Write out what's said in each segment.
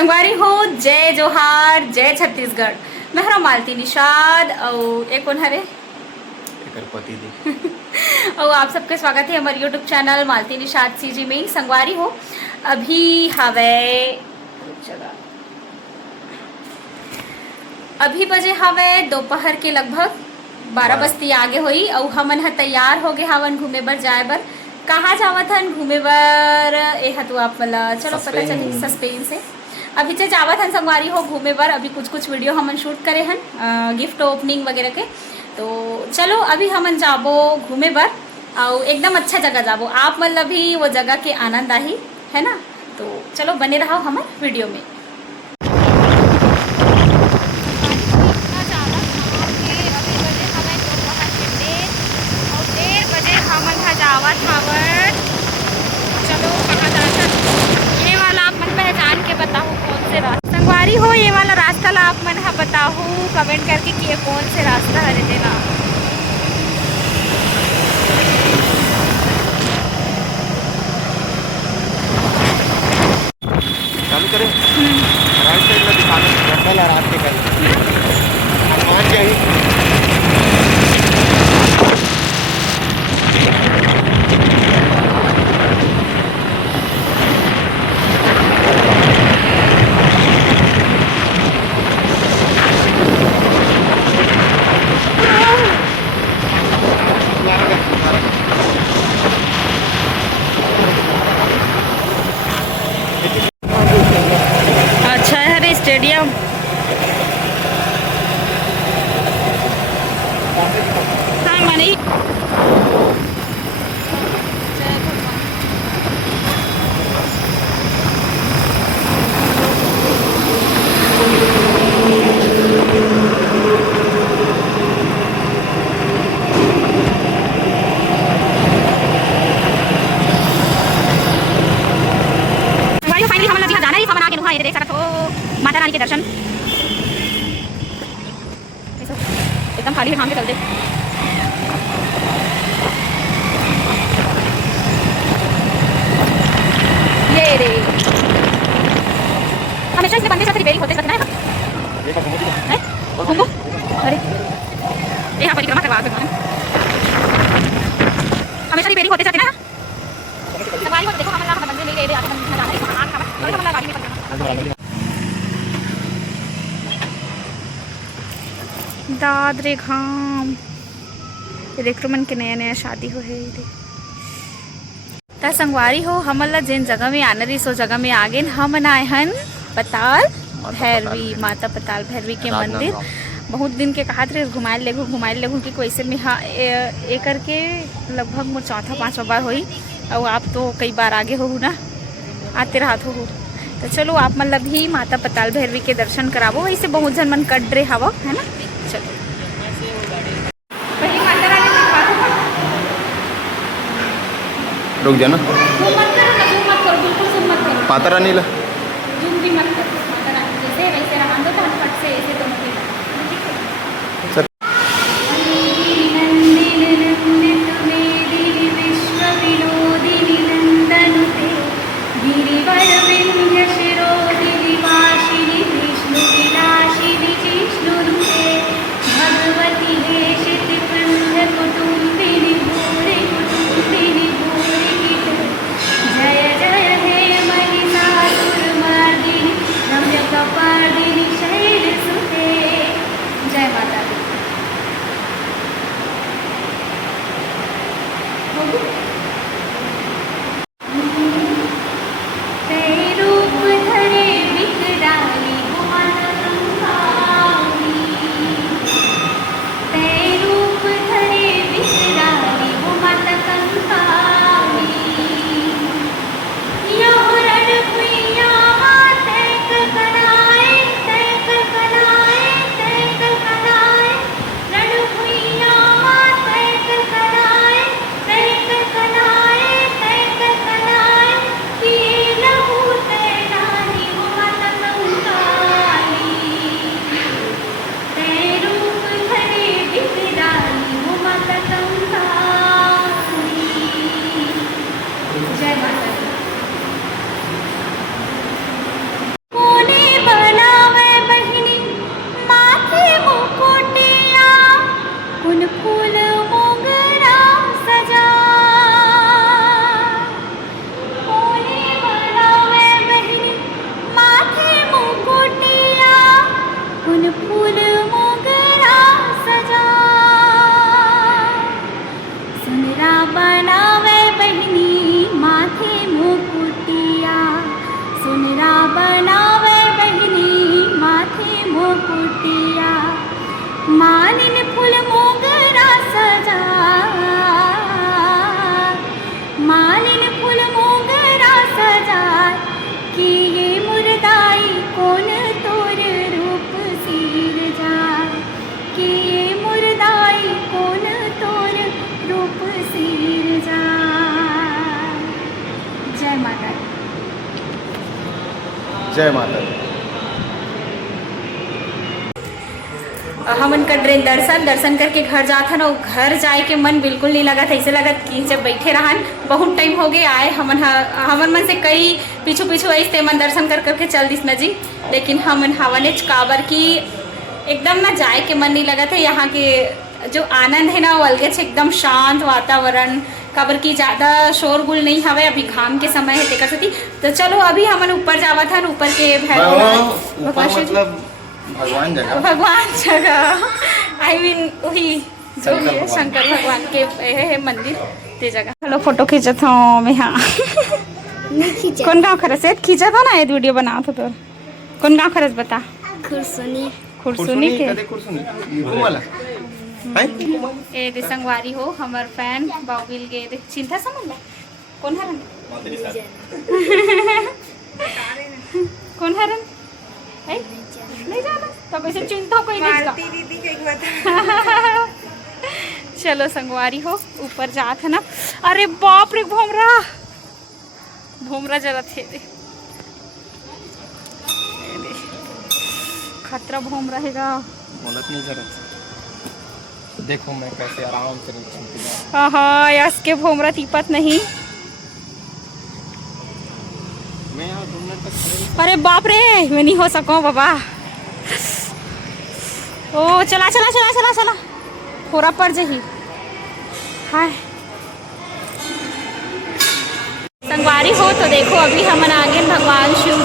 संगवारी हो जय जोहार जय छत्तीसगढ़। मैं हरा मालती निषाद और एक कौन हरे पति दी और आप सबके स्वागत है हमारे यूट्यूब चैनल मालती निषाद सीजी में। संगवारी हो अभी हवे अभी बजे हवे दोपहर के लगभग 12 बजती आगे हुई और हमन ह तैयार हो गए हवन घूमे बर जाए बर। कहाँ जावत हन घूमे बर ए हतु आप मला चलो पता चली सस्पेंस है। अभी से जावत हन संगवारी हो घूमे बर। अभी कुछ वीडियो हमन शूट करे हन गिफ्ट ओपनिंग वगैरह के। तो चलो अभी हमन जाबो घूमे बर और एकदम अच्छा जगह जाबो। आप मतलब भी वो जगह के आनंद आही है ना। तो चलो बने रहो हमारे वीडियो में। चलो कहाँ जाता ये वाला आप मन पहचान के बताओ कौन से रास्ता संगवारी हो ये वाला रास्ता ला आप मन हा बताओ कमेंट करके कि ये कौन से रास्ता है देना। चालू करें राइट साइड में दिखाना जंगल और रात के कल हनुमान जी अच्छा है रे स्टेडियम। हाँ मानी फाइनली हम लोग जाना ही हमन आके वहाँ देख सकते हो माता रानी के दर्शन। एकदम खाली हाथ में चलते ये रे हमेशा इसलिए बंदे से बेरी होते रहते हैं घूमो। अरे यहाँ परिक्रमा करवा दो हमेशा ही बेरी होते रहते ना। सवारी को देखो हम लोग मंदिर में ले आके मंदिर में जाना है और हम लोग गाड़ी में परिक्रमा दादरे घाम देख मन के नया नया शादी हो है ता संगवारी हो हमन ला जिन जगह में आना रही सो जगह में आगे हम आए हन पताल भैरवी माता पताल भैरवी के मंदिर। बहुत दिन के कहा थे घुमाए लेगू कि कोई से में हाँ ए करके लगभग मोर चौथा पाँचवा बार हुई और आप तो कई बार आगे हो ना आते रहत हो। तो चलो आप मतलब भी माता पताल भैरवी के दर्शन करावो। वैसे बहुत जन मन कट रहे हवा है ना। चलो रुक जाना माता रानी ला जय माता दी। हमन कर ट्रेन दर्शन करके घर जात हन और घर जाए के मन बिल्कुल नहीं लगा था। ऐसे लगा कि जब बैठे रहन बहुत टाइम हो गए आए हमन मन से कई पीछू ऐसे मन दर्शन कर करके चल दिस न जी। लेकिन हमन हवने काबर की एकदम ना जाए के मन नहीं लगा था। यहाँ के जो आनंद है ना वो अलग है, एकदम शांत वातावरण, काबर की ज़्यादा शोरगुल नहीं हवे। अभी घाम के समय है तेकर सती। तो चलो अभी हमन ऊपर जावत हन, ऊपर के मतलब भगवान जगह आई मीन वही जो भी है शंकर भगवान के है मंदिर ते जगह। हेलो फोटो खींचत हूँ मैं। हाँ कौन गाँव खरस है खींचा था ना ये वीडियो बना था तो कौन गाँव खरस बता? खुरसुनी के ए दे संगवारी हो हमर फैन बाउबिल के दे चिंता समझ कौन हरन कौन हरन नहीं जाना तब ऐसे चिंता कोई नहीं दीदी के एक बता। चलो संगवारी हो ऊपर जात है ना। अरे बाप रे भोमरा जरा थे दे खतरा भोमरा रहेगा। बोलत नहीं जरा देखो मैं कैसे आराम से निकलती। हाँ यस के भोमरा तीपत नहीं। मैं यहाँ 2 मिनट तक अरे बाप रे मैं नहीं हो सको बाबा। ओ चला पूरा पड़ जाही। हाय संगवारी हो तो देखो अभी हमन आगे भगवान शिव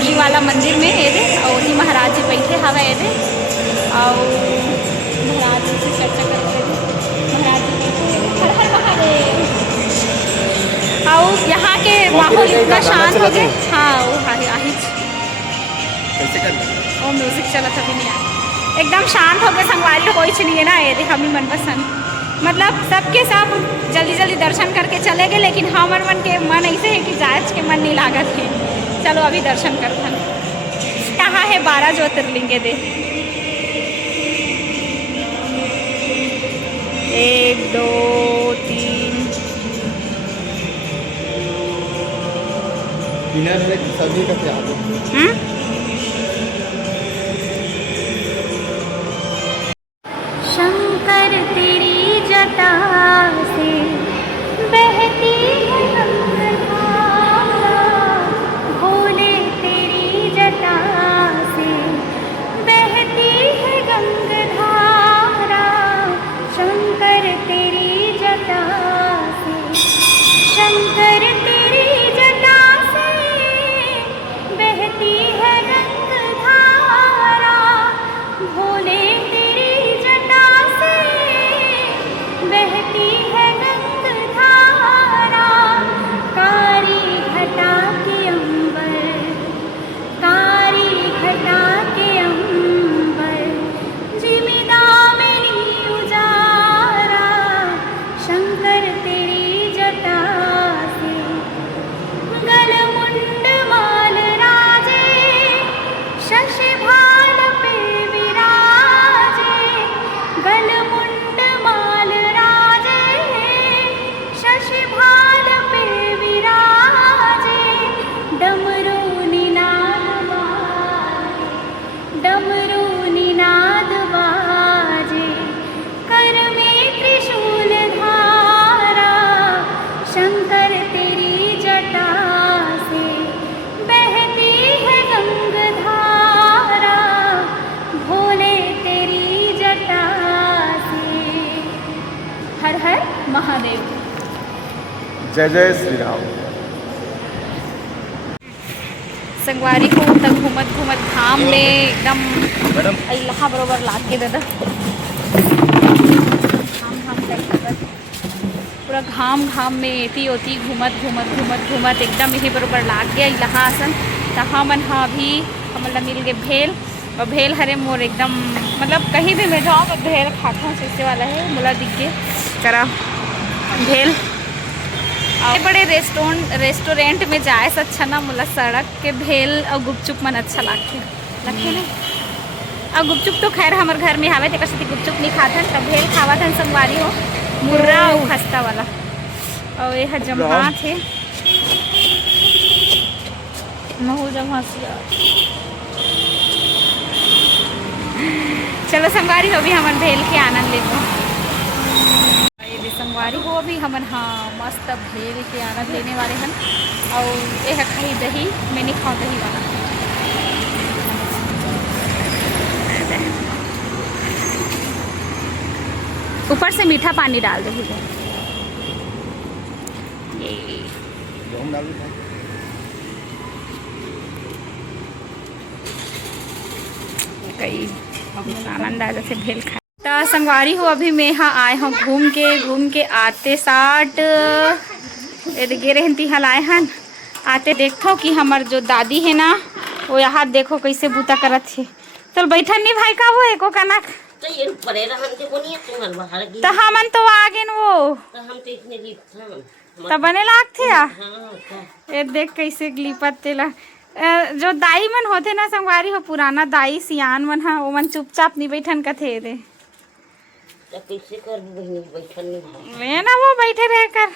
जी वाला मंदिर में है दे और ही महाराज जी बैठे हवा है दे और महाराज जी से चर्चा करते महाराज जी हर हर महादेव। और यहाँ के माहौल इतना शांत हो गए। हाँ वो कैसे करना और म्यूजिक चला था भी नहीं आया एकदम शांत हो गए। संगवारी तो कोई नहीं है ना ये देख हमें मनपसंद मतलब सबके सब जल्दी दर्शन करके चले गए। लेकिन हमार मन के मन ऐसे है कि जायज के मन नहीं लागत है। चलो अभी दर्शन करथन। कहाँ है 12 ज्योतिर्लिंगे दे 1 2 3 बिना सभी का त्याग शंकर तेरी जटा से बहती है गंगा भोले तेरी जटा से बहती है गंगाधारा। शंकर तेरी जटा से शंकर तेरी जटा से बहती है गंगाधारा। भोले बहती है गंगाधारा। कारी घटा के अंबर जिमिदा मेरी उजारा। शंकर तेरी जटा से गलमुंड माल राजे शशि भाल पे विराजे। गलमुंड माल शशि भाल पे विराजे। डमरू निनाद बाजे कर में त्रिशूल धारा। शंकर तेरी जटा से बहती है गंगाधारा। भोले तेरी जटा से हर हर महादेव। जय जय श्री राम। संगवारी को तक घूमत घाम ले एकदम अल्लाह बरोबर लाग के दादा पूरा घाम में एती ओती घूमत एकदम यही बरोबर लाग गया अल्लाह आसन। तो हमन हाँ भी हमला मिल गए भेल और भेल हरे मोर एकदम मतलब कहीं भी मैं जाऊँ भेल खाता शीशे वाला है मोला दिख गए करा भेल। बड़े रेस्टोरेंट में जाए से अच्छा ना मोला सड़क के भेल और गुपचुप मन अच्छा लगते ना। और गुपचुप तो खैर हमारे घर में हवे तेकर सेती गुपचुप नहीं खाथन तब भेल खावथन संगवारी हो मुर्रा और खस्ता वाला। और यह जमहा थे महू जब हंसिया। चलो संगवारी हो भी हमन भेल के आनंद लेबो। ये भी संगवारी हो भी हमन हाँ मस्त भेल के आनंद लेने वाले हन। और ये है खाई दही, मैं नहीं खाऊँ दही वाला। ऊपर से मीठा पानी डाल दही दे। कई आनंद आ जैसे भेल खा। तो संगवारी हो अभी मैं यहाँ आए हूँ घूम के आते साठ गे रहती हल आए हन। आते देखो कि हमार जो दादी है ना वो यहाँ देखो कैसे बूता करत है। चल बैठन नहीं भाई का वो एको कनक तो हमन तो आगे न वो तब बने लाग थे ये देख कैसे ग्लिपत तेला जो दाई मन होते ना संगवारी हो पुराना दाई सियान मन हा ओमन चुपचाप नहीं बैठन कथे दे कैसे कर बैठन नहीं मैं ना वो बैठे रह कर